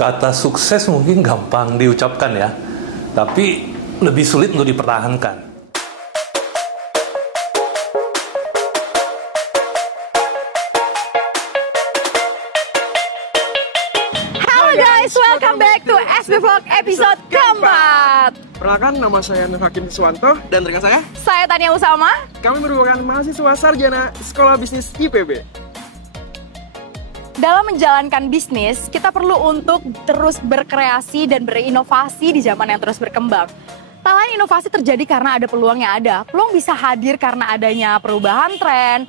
Kata sukses mungkin gampang diucapkan ya, tapi lebih sulit untuk dipertahankan. Halo guys, welcome back to SB Vlog episode keempat. Perkenalkan, nama saya Nur Hakim Iswanto dan rekan Saya Tania Usama. kami merupakan mahasiswa sarjana Sekolah Bisnis IPB. Dalam menjalankan bisnis, kita perlu untuk terus berkreasi dan berinovasi di zaman yang terus berkembang. Tak lain inovasi terjadi karena ada peluang yang ada. Peluang bisa hadir karena adanya perubahan tren,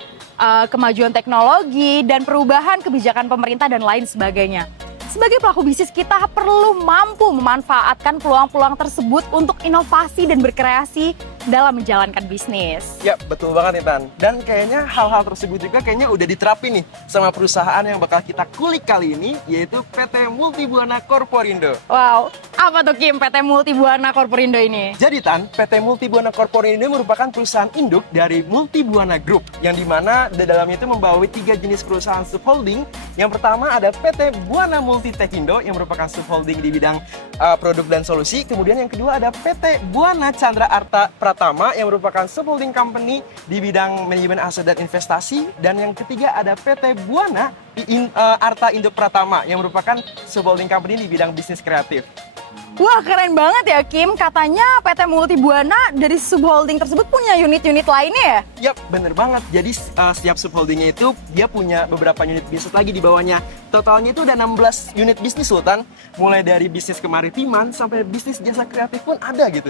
kemajuan teknologi, dan perubahan kebijakan pemerintah dan lain sebagainya. Sebagai pelaku bisnis, kita perlu mampu memanfaatkan peluang-peluang tersebut untuk inovasi dan berkreasi dalam menjalankan bisnis. Ya, betul banget nih Tan. Dan kayaknya hal-hal tersebut juga kayaknya udah diterapin nih sama perusahaan yang bakal kita kulik kali ini, yaitu PT Multibuana Corporindo. Wow, apa tuh Kim PT Multibuana Corporindo ini? Jadi Tan, PT Multibuana Corporindo merupakan perusahaan induk dari Multibuana Group, yang dimana di dalamnya itu membawahi 3 jenis perusahaan subholding. Yang pertama ada PT Buana Multitekindo yang merupakan subholding di bidang produk dan solusi. Kemudian yang kedua ada PT Buana Chandra Arta Pratama yang merupakan subholding company di bidang manajemen aset dan investasi. Dan yang ketiga ada PT Buana Arta Indo Pratama yang merupakan subholding company di bidang bisnis kreatif. Wah, keren banget ya Kim. Katanya PT Multibuana dari subholding tersebut punya unit-unit lainnya ya? Yap, bener banget. Jadi setiap subholdingnya itu dia punya beberapa unit bisnis lagi di bawahnya. Totalnya itu ada 16 unit bisnis loh Tan. Mulai dari bisnis kemaritiman sampai bisnis jasa kreatif pun ada gitu.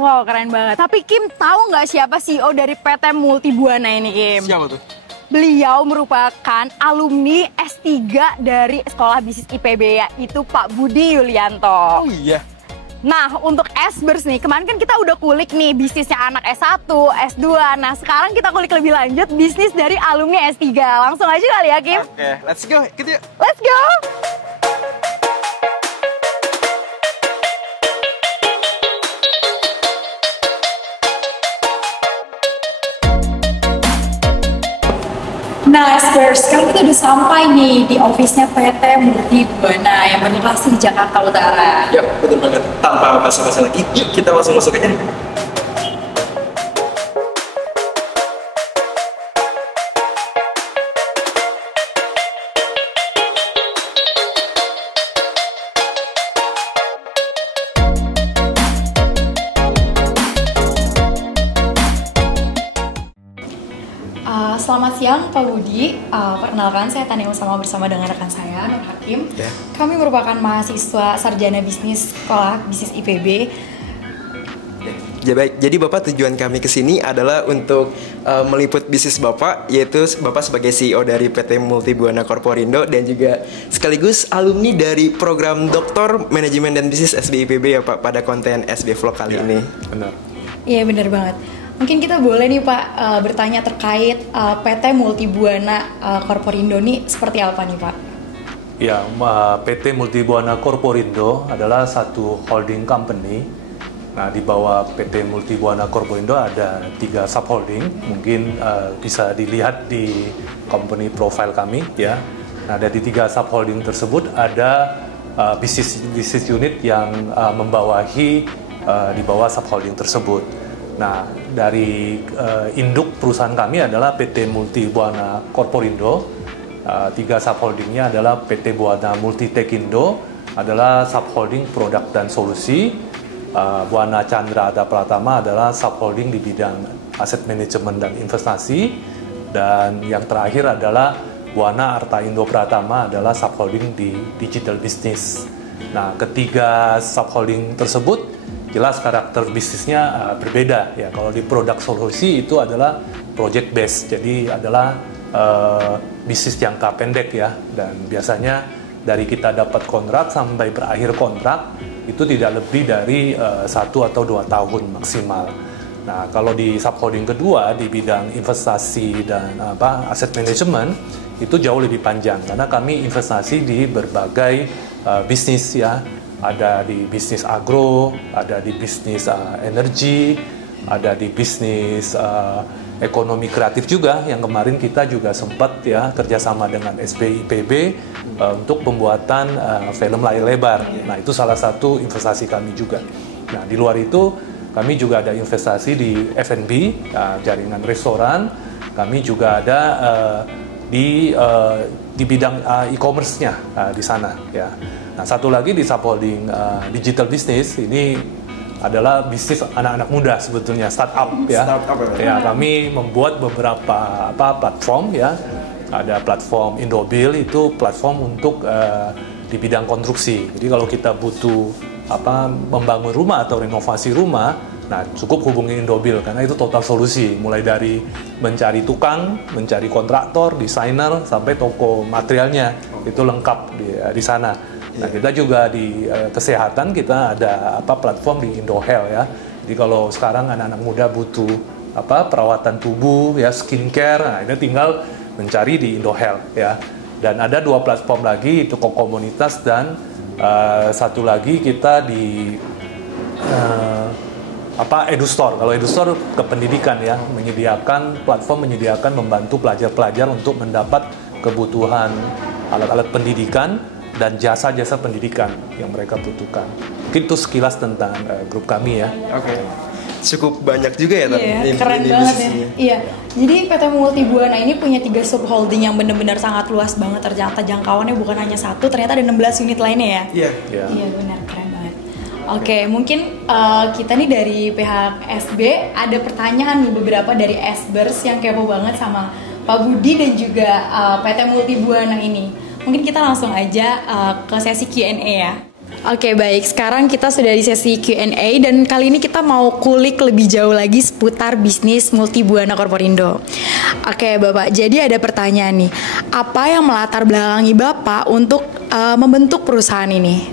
Wow, keren banget. Tapi Kim, tahu nggak siapa CEO dari PT Multibuana ini Kim? Siapa tuh? Beliau merupakan alumni S3 dari Sekolah Bisnis IPB, yaitu Pak Budi Yulianto. Oh iya? Nah, untuk S-Bers nih, kemarin kan kita udah kulik nih bisnisnya anak S1, S2. Nah, sekarang kita kulik lebih lanjut bisnis dari alumni S3. Langsung aja kali ya, Kim? Oke, let's go. Ikut yuk. Let's go! Nah, S-Bers, sekarang kita udah sampai nih di office-nya PT Multibuana yang berlokasi di Jakarta Utara. Yap, betul banget. Tanpa basa-basi lagi, yuk kita langsung masuk aja. Selamat siang Pak Budi, perkenalkan saya Tania Usama bersama dengan rekan saya Nur Hakim. Ya. Kami merupakan mahasiswa sarjana bisnis Sekolah Bisnis IPB. Ya baik, jadi Bapak tujuan kami ke sini adalah untuk meliput bisnis Bapak, yaitu Bapak sebagai CEO dari PT Multibuana Corporindo dan juga sekaligus alumni dari program Doktor Manajemen dan Bisnis SBIPB ya Pak, pada konten SB Vlog kali ini. Benar. Iya, benar banget. Mungkin kita boleh nih Pak bertanya terkait PT Multibuana Corporindo ini seperti apa nih Pak? Ya, PT Multibuana Corporindo adalah satu holding company. Nah, di bawah PT Multibuana Corporindo ada 3 subholding. Mungkin bisa dilihat di company profile kami ya. Nah, dari 3 subholding tersebut ada bisnis unit yang membawahi di bawah subholding tersebut. Nah, dari induk perusahaan kami adalah PT Multibuana Corporindo. 3 subholdingnya adalah PT Buana Multitekindo, adalah subholding produk dan solusi. Buana Chandra Arta Pratama adalah subholding di bidang aset manajemen dan investasi. Dan yang terakhir adalah Buana Arta Indo Pratama adalah subholding di digital business. Nah, ketiga subholding tersebut jelas karakter bisnisnya berbeda ya. Kalau di produk solusi itu adalah project based, jadi adalah bisnis jangka pendek ya, dan biasanya dari kita dapat kontrak sampai berakhir kontrak itu tidak lebih dari 1 atau 2 tahun maksimal. Nah, kalau di subholding kedua di bidang investasi dan aset manajemen itu jauh lebih panjang karena kami investasi di berbagai bisnis ya. Ada di bisnis agro, ada di bisnis energi, ada di bisnis ekonomi kreatif juga yang kemarin kita juga sempat ya kerjasama dengan SBIPB untuk pembuatan film layar lebar. Nah itu salah satu investasi kami juga. Nah di luar itu kami juga ada investasi di F&B, jaringan restoran. Kami juga ada di bidang e-commerce-nya di sana. Ya. Nah satu lagi di subholding digital business ini adalah bisnis anak-anak muda sebetulnya, startup ya. Ya, kami membuat beberapa platform ya. Ada platform Indobuild, itu platform untuk di bidang konstruksi. Jadi kalau kita butuh membangun rumah atau renovasi rumah, nah cukup hubungi Indobuild karena itu total solusi, mulai dari mencari tukang, mencari kontraktor, desainer sampai toko materialnya itu lengkap di sana. Nah kita juga di kesehatan kita ada platform di IndoHealth ya. Jadi kalau sekarang anak-anak muda butuh perawatan tubuh ya, skincare, nah ini tinggal mencari di IndoHealth ya. Dan ada 2 platform lagi itu komunitas dan satu lagi kita di EduStore. Kalau EduStore ke pendidikan ya, menyediakan platform membantu pelajar-pelajar untuk mendapat kebutuhan alat-alat pendidikan dan jasa-jasa pendidikan yang mereka butuhkan. Mungkin itu sekilas tentang grup kami ya. Oke. Cukup banyak juga ya Iya, keren banget ya. Iya. Jadi PT Multibuana ini punya 3 subholding yang benar-benar sangat luas banget. Ternyata jangkauannya bukan hanya 1, ternyata ada 16 unit lainnya ya. Iya. Iya benar, keren banget. Oke, mungkin kita nih dari pihak SB ada pertanyaan nih beberapa dari Sbers yang kepo banget sama Pak Budi dan juga PT Multibuana ini. Mungkin kita langsung aja ke sesi Q&A ya. Oke, baik. Sekarang kita sudah di sesi Q&A dan kali ini kita mau kulik lebih jauh lagi seputar bisnis Multibuana Corporindo. Oke, Bapak. Jadi ada pertanyaan nih. Apa yang melatar belakangi Bapak untuk membentuk perusahaan ini?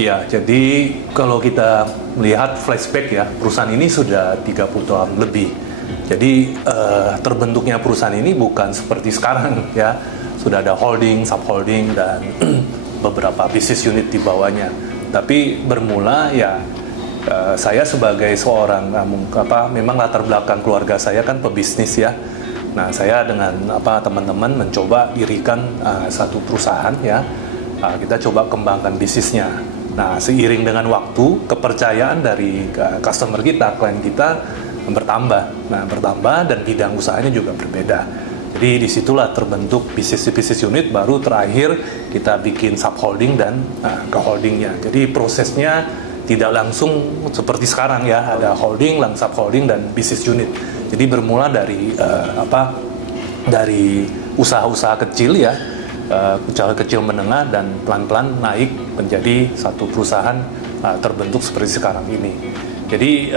Ya, jadi kalau kita melihat flashback ya, perusahaan ini sudah 30 tahun lebih. Jadi terbentuknya perusahaan ini bukan seperti sekarang ya. Sudah ada holding, subholding, dan beberapa bisnis unit di bawahnya. Tapi bermula ya saya sebagai seorang memang latar belakang keluarga saya kan pebisnis ya. Nah saya dengan teman-teman mencoba dirikan satu perusahaan ya. Kita coba kembangkan bisnisnya. Nah seiring dengan waktu kepercayaan dari customer kita, klien kita bertambah. Nah bertambah dan bidang usahanya juga berbeda. Jadi disitulah terbentuk bisnis unit, baru terakhir kita bikin subholding dan ke holdingnya. Jadi prosesnya tidak langsung seperti sekarang ya, ada holding, subholding dan bisnis unit. Jadi bermula dari dari usaha-usaha kecil ya, usaha kecil menengah dan pelan-pelan naik menjadi satu perusahaan terbentuk seperti sekarang ini. Jadi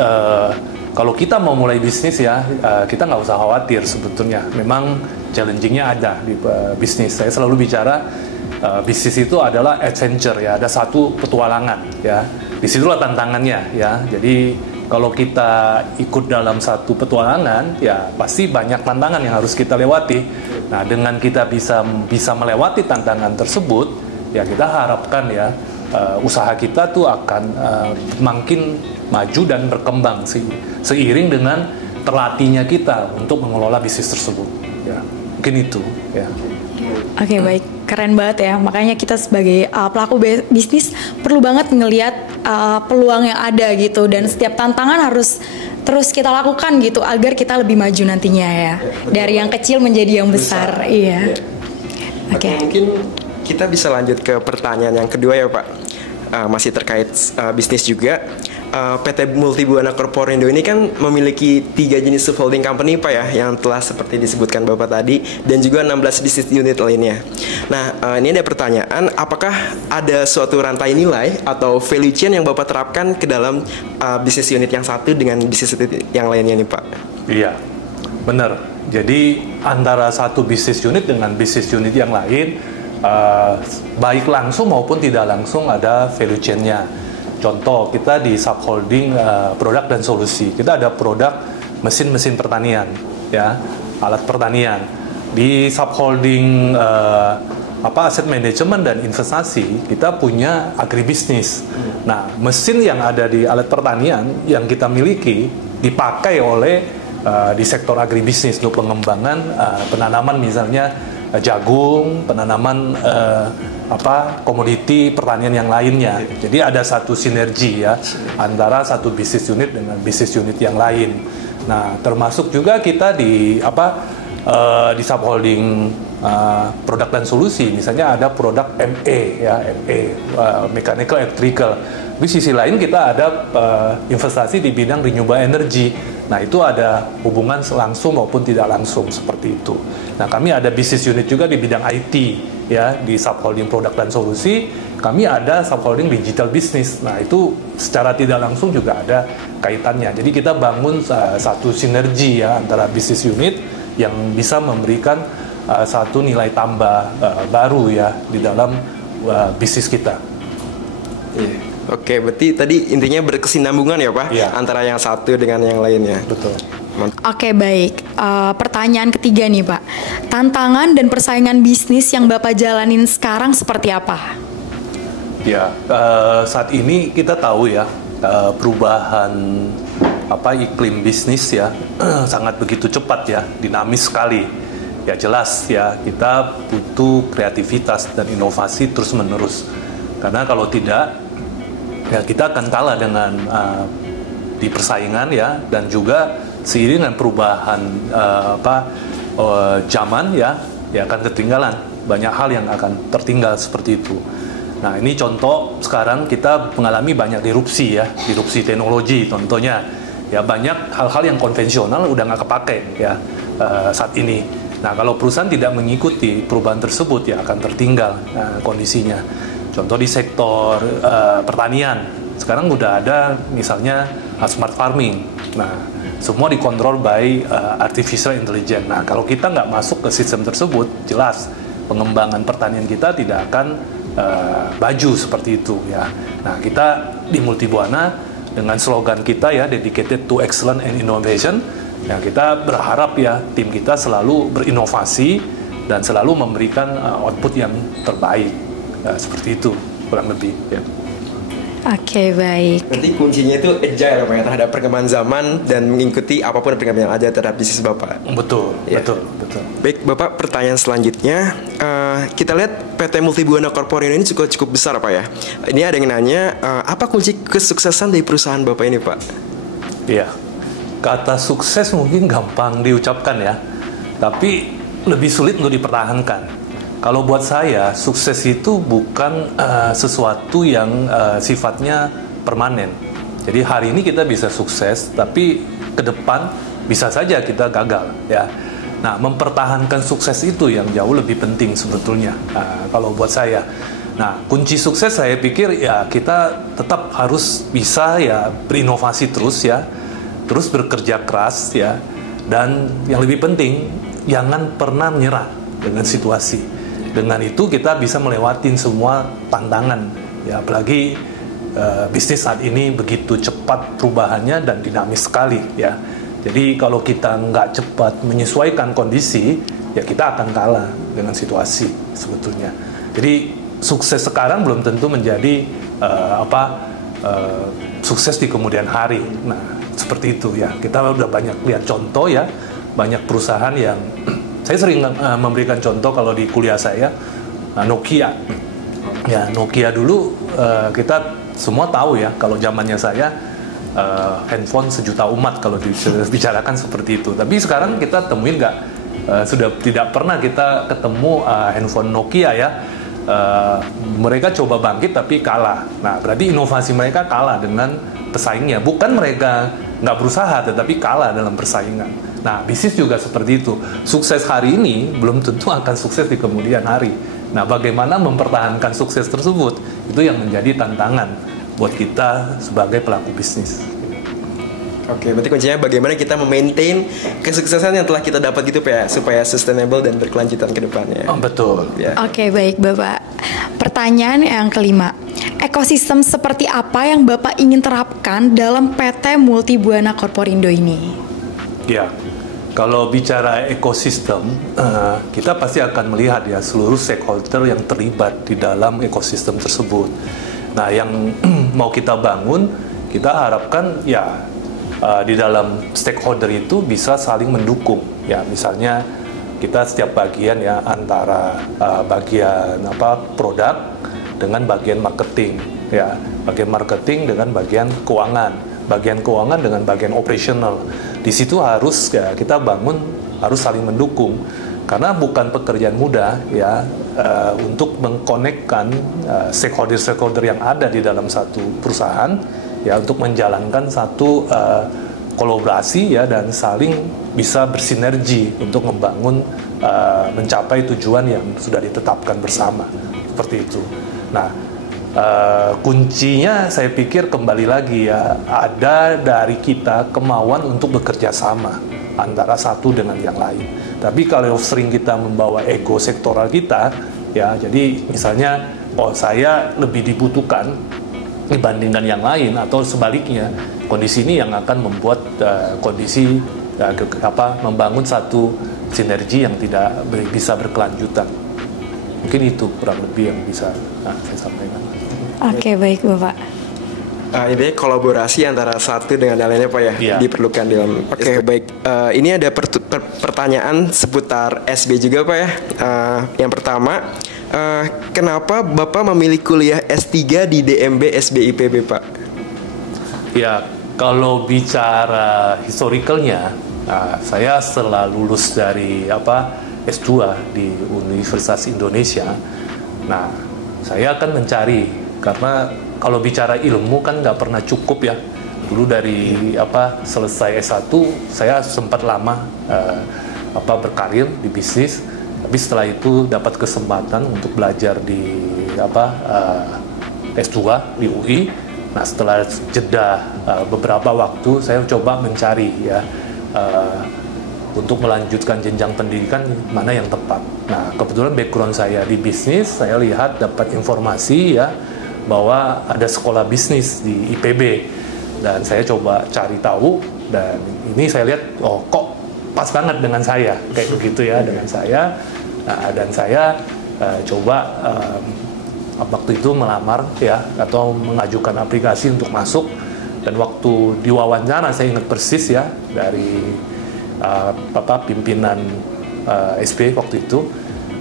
kalau kita mau mulai bisnis ya, kita nggak usah khawatir sebetulnya. Memang challenging-nya ada di bisnis. Saya selalu bicara bisnis itu adalah adventure ya, ada satu petualangan ya. Disitulah tantangannya ya. Jadi kalau kita ikut dalam satu petualangan ya pasti banyak tantangan yang harus kita lewati. Nah dengan kita bisa melewati tantangan tersebut ya kita harapkan ya usaha kita tuh akan makin maju dan berkembang seiring dengan terlatihnya kita untuk mengelola bisnis tersebut ya mungkin itu ya. Oke, baik, keren banget ya. Makanya kita sebagai pelaku bisnis perlu banget ngelihat peluang yang ada gitu, dan setiap tantangan harus terus kita lakukan gitu agar kita lebih maju nantinya ya. Dari yang kecil menjadi yang besar. Iya. Oke. Mungkin kita bisa lanjut ke pertanyaan yang kedua ya Pak. Masih terkait bisnis juga. PT Multibuana Corporindo ini kan memiliki 3 jenis subholding company Pak ya, yang telah seperti disebutkan Bapak tadi, dan juga 16 bisnis unit lainnya. Nah, ini ada pertanyaan, apakah ada suatu rantai nilai atau value chain yang Bapak terapkan ke dalam bisnis unit yang satu dengan bisnis unit yang lainnya nih Pak? Iya, benar. Jadi antara satu bisnis unit dengan bisnis unit yang lain, baik langsung maupun tidak langsung ada value chain-nya. Contoh, kita di subholding produk dan solusi. Kita ada produk mesin-mesin pertanian, ya, alat pertanian. Di subholding aset manajemen dan investasi, kita punya agribisnis. Nah, mesin yang ada di alat pertanian yang kita miliki dipakai oleh di sektor agribisnis untuk pengembangan penanaman misalnya jagung, penanaman komoditi pertanian yang lainnya. Jadi ada satu sinergi ya antara satu bisnis unit dengan bisnis unit yang lain. Nah, termasuk juga kita di subholding produk dan solusi, misalnya ada produk ME ya, mechanical electrical. Di sisi lain kita ada investasi di bidang renewable energy. Nah, itu ada hubungan langsung maupun tidak langsung seperti itu. Nah, kami ada bisnis unit juga di bidang IT ya, di subholding produk dan solusi. Kami ada subholding digital business. Nah, itu secara tidak langsung juga ada kaitannya. Jadi kita bangun satu sinergi ya antara bisnis unit yang bisa memberikan satu nilai tambah baru ya di dalam bisnis kita. Oke, berarti tadi intinya berkesinambungan ya Pak, antara yang satu dengan yang lainnya. Betul. Oke, baik. Pertanyaan ketiga nih Pak, tantangan dan persaingan bisnis yang Bapak jalanin sekarang seperti apa? Ya, saat ini kita tahu ya perubahan iklim bisnis ya sangat begitu cepat ya, dinamis sekali. Ya jelas ya, kita butuh kreativitas dan inovasi terus-menerus. Karena kalau tidak, ya kita akan kalah dengan di persaingan ya, dan juga seiring dengan perubahan zaman ya akan ketinggalan. Banyak hal yang akan tertinggal seperti itu. Nah, ini contoh sekarang kita mengalami banyak disrupsi ya, disrupsi teknologi contohnya. Ya banyak hal-hal yang konvensional udah nggak kepake ya saat ini. Nah, kalau perusahaan tidak mengikuti perubahan tersebut ya akan tertinggal kondisinya. Contoh di sektor pertanian, sekarang udah ada misalnya smart farming. Nah, semua dikontrol by artificial intelligence. Nah, kalau kita nggak masuk ke sistem tersebut, jelas pengembangan pertanian kita tidak akan baju seperti itu ya. Nah, kita di Multibuana dengan slogan kita ya, dedicated to excellence and innovation, ya kita berharap ya tim kita selalu berinovasi dan selalu memberikan output yang terbaik. Seperti itu kurang lebih ya. Oke, baik. Berarti kuncinya itu agile Pak ya, terhadap perkembangan zaman dan mengikuti apapun perkembangan yang ada terhadap bisnis Bapak. Betul, ya. betul. Baik Bapak, pertanyaan selanjutnya, kita lihat PT Multibuana Corporation ini cukup besar Pak ya. Ini ada yang nanya, apa kunci kesuksesan dari perusahaan Bapak ini Pak? Iya, kata sukses mungkin gampang diucapkan ya, tapi lebih sulit untuk dipertahankan. Kalau buat saya, sukses itu bukan sesuatu yang sifatnya permanen. Jadi hari ini kita bisa sukses, tapi ke depan bisa saja kita gagal ya. Nah, mempertahankan sukses itu yang jauh lebih penting sebetulnya kalau buat saya. Nah, kunci sukses saya pikir ya kita tetap harus bisa ya berinovasi terus ya, terus bekerja keras ya, dan yang lebih penting jangan pernah menyerah dengan situasi. Dengan itu kita bisa melewatin semua tantangan ya, apalagi bisnis saat ini begitu cepat perubahannya dan dinamis sekali ya. Jadi kalau kita nggak cepat menyesuaikan kondisi, ya kita akan kalah dengan situasi sebetulnya. Jadi sukses sekarang belum tentu menjadi sukses di kemudian hari. Nah, seperti itu ya. Kita udah banyak lihat contoh ya, banyak perusahaan yang saya sering memberikan contoh kalau di kuliah saya, Nokia. Ya, Nokia dulu kita semua tahu ya, kalau zamannya saya handphone sejuta umat kalau dibicarakan seperti itu. Tapi sekarang kita temuin nggak, sudah tidak pernah kita ketemu handphone Nokia ya. Mereka coba bangkit tapi kalah. Nah, berarti inovasi mereka kalah dengan pesaingnya. Bukan mereka nggak berusaha, tetapi kalah dalam persaingan. Nah, bisnis juga seperti itu. Sukses hari ini belum tentu akan sukses di kemudian hari. Nah, bagaimana mempertahankan sukses tersebut, itu yang menjadi tantangan buat kita sebagai pelaku bisnis. Oke, berarti kuncinya bagaimana kita memaintain kesuksesan yang telah kita dapat gitu Pak ya, supaya sustainable dan berkelanjutan ke depannya. Oh, betul. Ya. Oke, baik Bapak. Pertanyaan yang kelima, ekosistem seperti apa yang Bapak ingin terapkan dalam PT Multibuana Corporindo ini? Ya, kalau bicara ekosistem, kita pasti akan melihat ya seluruh stakeholder yang terlibat di dalam ekosistem tersebut. Nah, yang mau kita bangun, kita harapkan ya di dalam stakeholder itu bisa saling mendukung ya, misalnya kita setiap bagian ya, antara bagian produk dengan bagian marketing ya, bagian marketing dengan bagian keuangan dengan bagian operational. Di situ harus ya, kita bangun harus saling mendukung, karena bukan pekerjaan mudah ya untuk mengkonekkan stakeholder yang ada di dalam satu perusahaan ya, untuk menjalankan satu kolaborasi ya, dan saling bisa bersinergi untuk membangun mencapai tujuan yang sudah ditetapkan bersama, seperti itu. Nah, kuncinya saya pikir kembali lagi ya, ada dari kita kemauan untuk bekerja sama antara satu dengan yang lain. Tapi kalau sering kita membawa ego sektoral kita ya, jadi misalnya saya lebih dibutuhkan dibandingkan yang lain, atau sebaliknya, kondisi ini yang akan membuat kondisi membangun satu sinergi yang tidak bisa berkelanjutan. Mungkin itu kurang lebih yang bisa saya sampaikan. Oke, baik Bapak. Ini kolaborasi antara satu dengan yang lainnya Pak ya, diperlukan dalam. Oke, baik. Ini ada pertanyaan seputar SB juga Pak ya. Yang pertama, kenapa Bapak memilih kuliah S3 di DMB SBIPB Pak? Ya, kalau bicara historicalnya, saya setelah lulus dari S2 di Universitas Indonesia. Nah, saya akan mencari, karena kalau bicara ilmu kan nggak pernah cukup ya. Dulu dari selesai S1, saya sempat lama berkarir di bisnis. Tapi setelah itu dapat kesempatan untuk belajar di S2 di UI. Nah, setelah jeda beberapa waktu, saya coba mencari ya untuk melanjutkan jenjang pendidikan mana yang tepat. Nah, kebetulan background saya di bisnis, saya lihat dapat informasi ya bahwa ada sekolah bisnis di IPB, dan saya coba cari tahu, dan ini saya lihat kok pas banget dengan saya, kayak begitu ya dengan saya. Dan saya coba waktu itu melamar ya, atau mengajukan aplikasi untuk masuk, dan waktu diwawancara saya ingat persis ya dari pimpinan SB waktu itu,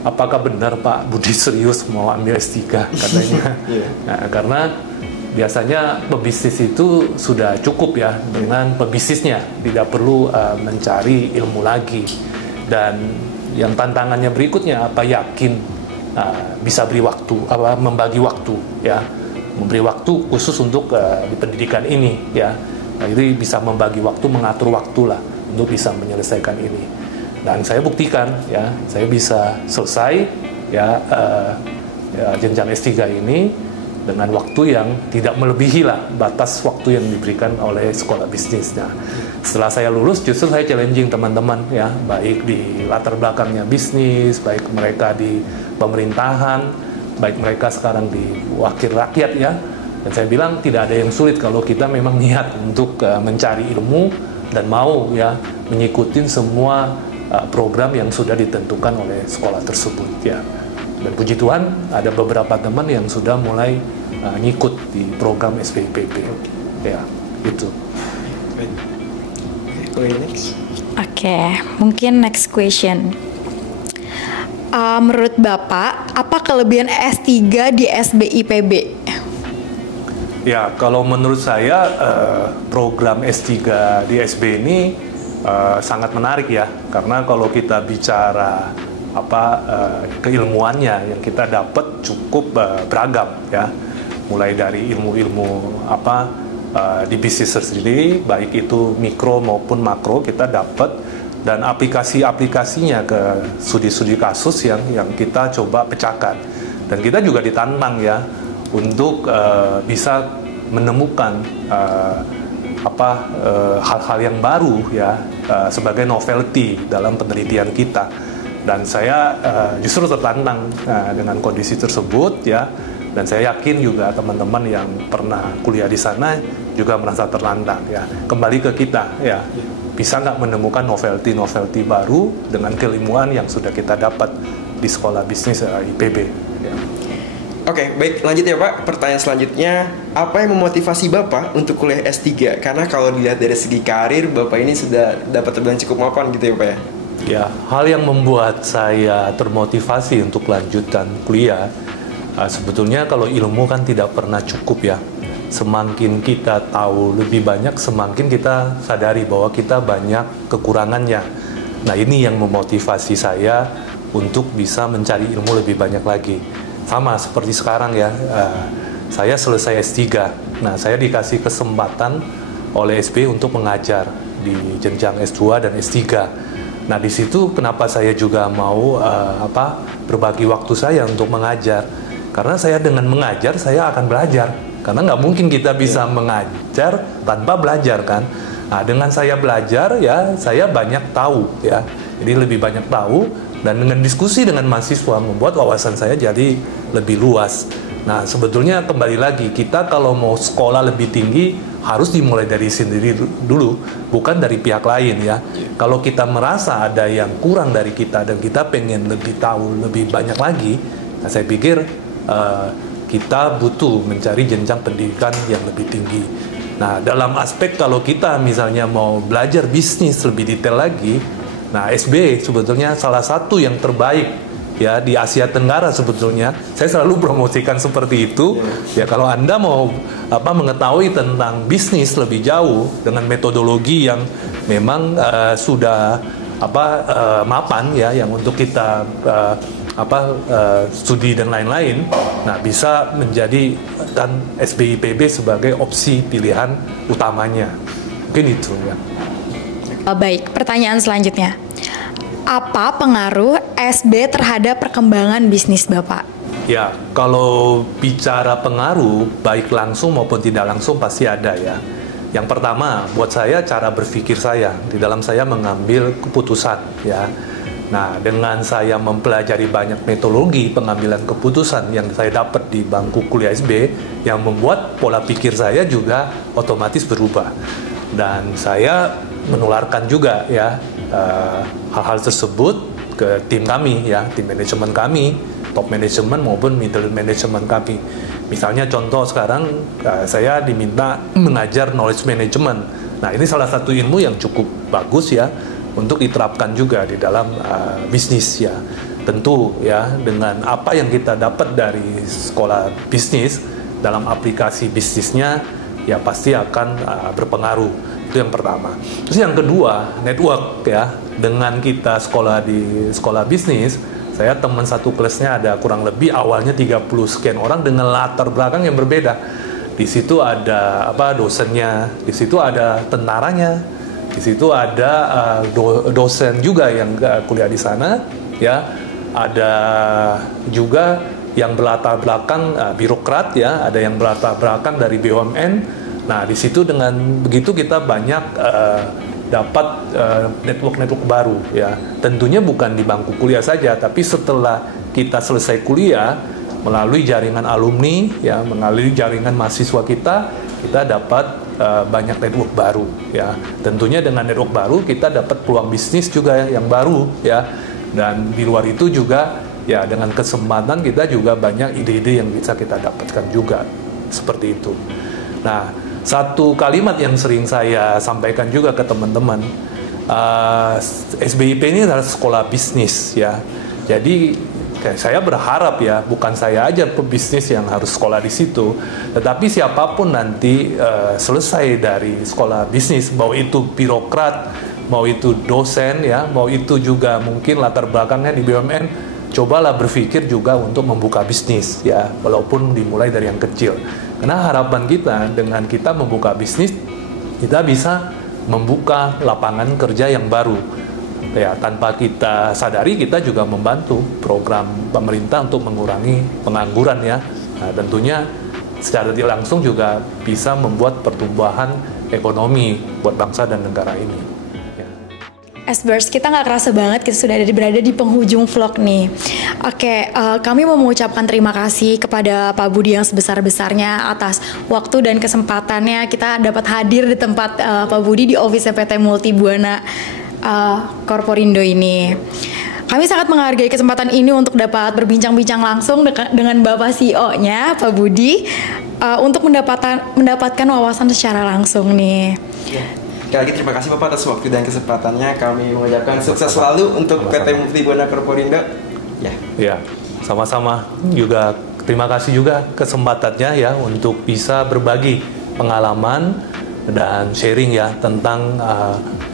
apakah benar Pak Budi serius mau ambil S3 katanya. Nah, karena biasanya pebisnis itu sudah cukup ya dengan pebisnisnya, tidak perlu mencari ilmu lagi. Dan yang tantangannya berikutnya, yakin bisa beri waktu, membagi waktu ya, memberi waktu khusus untuk di pendidikan ini ya. Nah, jadi bisa membagi waktu, mengatur waktu lah untuk bisa menyelesaikan ini. Dan saya buktikan ya, saya bisa selesai ya, jenjang S3 ini dengan waktu yang tidak melebihi lah batas waktu yang diberikan oleh sekolah bisnis. Nah, setelah saya lulus, justru saya challenging teman-teman ya, baik di latar belakangnya bisnis, baik mereka di pemerintahan, baik mereka sekarang di wakil rakyat ya. Dan saya bilang tidak ada yang sulit kalau kita memang niat untuk mencari ilmu dan mau ya mengikuti semua program yang sudah ditentukan oleh sekolah tersebut ya. Dan puji Tuhan ada beberapa teman yang sudah mulai ngikut di program SBIPB ya, itu. Oke, mungkin next question. Menurut Bapak, apa kelebihan S3 di SBIPB? Ya, kalau menurut saya program S3 di SB ini sangat menarik ya, karena kalau kita bicara keilmuannya yang kita dapat cukup beragam ya, mulai dari ilmu-ilmu di bisnis sendiri, baik itu mikro maupun makro kita dapat, dan aplikasi-aplikasinya ke studi-studi kasus yang kita coba pecahkan. Dan kita juga ditantang ya untuk bisa menemukan hal-hal yang baru ya, sebagai novelty dalam penelitian kita. Dan saya justru tertantang dengan kondisi tersebut ya, dan saya yakin juga teman-teman yang pernah kuliah di sana juga merasa tertantang ya. Kembali ke kita ya, bisa nggak menemukan novelty baru dengan keilmuan yang sudah kita dapat di sekolah bisnis IPB ya. Oke, baik, lanjut ya Pak. Pertanyaan selanjutnya, apa yang memotivasi Bapak untuk kuliah S3? Karena kalau dilihat dari segi karir, Bapak ini sudah dapat terbilang cukup mapan gitu ya Pak ya? Ya, hal yang membuat saya termotivasi untuk lanjutan kuliah, sebetulnya kalau ilmu kan tidak pernah cukup ya. Semakin kita tahu lebih banyak, semakin kita sadari bahwa kita banyak kekurangannya. Nah, ini yang memotivasi saya untuk bisa mencari ilmu lebih banyak lagi. Sama seperti sekarang ya, saya selesai S3. Nah, saya dikasih kesempatan oleh SB untuk mengajar di jenjang S2 dan S3. Nah, di situ kenapa saya juga mau berbagi waktu saya untuk mengajar. Karena saya dengan mengajar, saya akan belajar. Karena nggak mungkin kita bisa mengajar tanpa belajar kan. Nah, dengan saya belajar ya, saya banyak tahu ya. Jadi lebih banyak tahu, dan dengan diskusi dengan mahasiswa membuat wawasan saya jadi lebih luas. Nah, sebetulnya kembali lagi, kita kalau mau sekolah lebih tinggi harus dimulai dari sendiri dulu, bukan dari pihak lain ya. Kalau kita merasa ada yang kurang dari kita dan kita pengen lebih tahu lebih banyak lagi, nah saya pikir kita butuh mencari jenjang pendidikan yang lebih tinggi. Nah, dalam aspek kalau kita misalnya mau belajar bisnis lebih detail lagi, nah SB sebetulnya salah satu yang terbaik ya di Asia Tenggara sebetulnya. Saya selalu promosikan seperti itu. Ya, kalau Anda mau mengetahui tentang bisnis lebih jauh dengan metodologi yang memang sudah mapan ya, yang untuk kita studi dan lain-lain. Nah, bisa menjadi dan SBIPB sebagai opsi pilihan utamanya. Mungkin itu ya. Baik, pertanyaan selanjutnya. Apa pengaruh SB terhadap perkembangan bisnis Bapak? Ya, kalau bicara pengaruh, baik langsung maupun tidak langsung pasti ada ya. Yang pertama, buat saya cara berpikir saya, di dalam saya mengambil keputusan ya. Nah, dengan saya mempelajari banyak metodologi pengambilan keputusan yang saya dapat di bangku kuliah SB, yang membuat pola pikir saya juga otomatis berubah. Dan saya menularkan juga ya hal-hal tersebut ke tim kami ya, tim manajemen kami, top manajemen maupun middle manajemen kami. Misalnya contoh sekarang saya diminta mengajar knowledge management. Nah, ini salah satu ilmu yang cukup bagus ya untuk diterapkan juga di dalam bisnis ya. Tentu ya, dengan apa yang kita dapat dari sekolah bisnis dalam aplikasi bisnisnya ya pasti akan berpengaruh. Itu yang pertama. Terus yang kedua, network ya. Dengan kita sekolah di sekolah bisnis, saya teman satu kelasnya ada kurang lebih awalnya 30 sekian orang dengan latar belakang yang berbeda. Di situ ada dosennya, di situ ada tentaranya, di situ ada dosen juga yang kuliah di sana ya. Ada juga yang berlatar belakang birokrat ya, ada yang berlatar belakang dari BUMN. Nah, di situ dengan begitu kita banyak dapat network-network baru ya. Tentunya bukan di bangku kuliah saja, tapi setelah kita selesai kuliah melalui jaringan alumni ya, melalui jaringan mahasiswa kita dapat banyak network baru ya. Tentunya dengan network baru kita dapat peluang bisnis juga yang baru ya. Dan di luar itu juga ya, dengan kesempatan kita juga banyak ide-ide yang bisa kita dapatkan juga seperti itu. Nah, satu kalimat yang sering saya sampaikan juga ke teman-teman, SBIP ini adalah sekolah bisnis ya. Jadi saya berharap ya, bukan saya aja pebisnis yang harus sekolah di situ, tetapi siapapun nanti selesai dari sekolah bisnis, mau itu birokrat, mau itu dosen ya, mau itu juga mungkin latar belakangnya di BUMN, cobalah berpikir juga untuk membuka bisnis ya, walaupun dimulai dari yang kecil. Karena harapan kita dengan kita membuka bisnis, kita bisa membuka lapangan kerja yang baru. Ya, tanpa kita sadari kita juga membantu program pemerintah untuk mengurangi pengangguran ya. Nah, tentunya secara tidak langsung juga bisa membuat pertumbuhan ekonomi buat bangsa dan negara ini. S-Burst, kita nggak kerasa banget kita sudah berada di penghujung vlog nih. Oke, kami mau mengucapkan terima kasih kepada Pak Budi yang sebesar-besarnya atas waktu dan kesempatannya kita dapat hadir di tempat Pak Budi di office PT Multibuana Corporindo ini. Kami sangat menghargai kesempatan ini untuk dapat berbincang-bincang langsung dengan Bapak CEO-nya, Pak Budi, untuk mendapatkan wawasan secara langsung nih. Ya. Sekali lagi terima kasih Bapak atas waktu dan kesempatannya. Kami mengucapkan sukses selalu untuk PT Multibuana Corporindo. Ya, sama-sama. Juga terima kasih juga kesempatannya ya untuk bisa berbagi pengalaman dan sharing ya tentang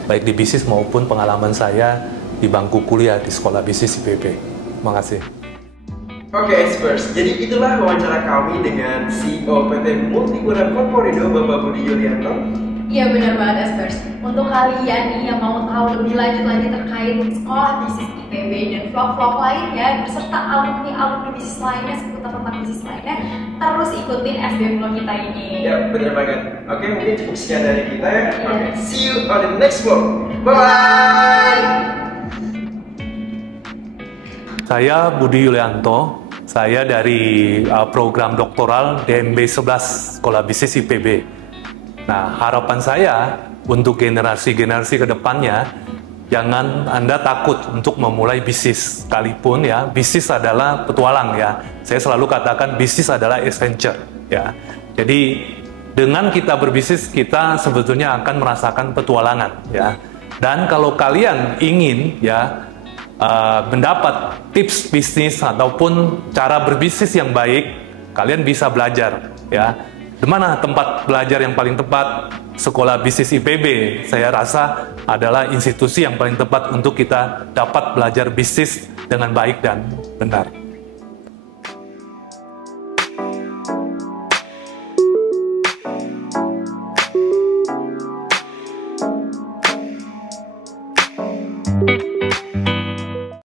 baik di bisnis maupun pengalaman saya di bangku kuliah di Sekolah Bisnis IPB. Terima kasih. Oke, experts. Jadi itulah wawancara kami dengan CEO PT Multibuana Corporindo, Bapak Budi Yulianto. Iya benar banget experts. Untuk kalian nih yang mau tahu lebih lanjut lagi terkait Sekolah Bisnis IPB dan vlog-vlog lainnya beserta alumni bisnis lainnya seputar tentang bisnis lainnya, terus ikutin SD Vlog kita ini. Ya, benar banget. Oke, mungkin cukup sekian dari kita ya. Oke, see you on the next vlog. Bye. Saya Budi Yulianto, saya dari program doktoral DMB 11 Sekolah Bisnis IPB. Nah, harapan saya untuk generasi-generasi ke depannya, jangan Anda takut untuk memulai bisnis. Sekalipun ya, bisnis adalah petualang ya. Saya selalu katakan bisnis adalah adventure ya. Jadi, dengan kita berbisnis, kita sebetulnya akan merasakan petualangan ya. Dan kalau kalian ingin ya, mendapat tips bisnis ataupun cara berbisnis yang baik, kalian bisa belajar ya. Di mana tempat belajar yang paling tepat? Sekolah Bisnis IPB. Saya rasa adalah institusi yang paling tepat untuk kita dapat belajar bisnis dengan baik dan benar.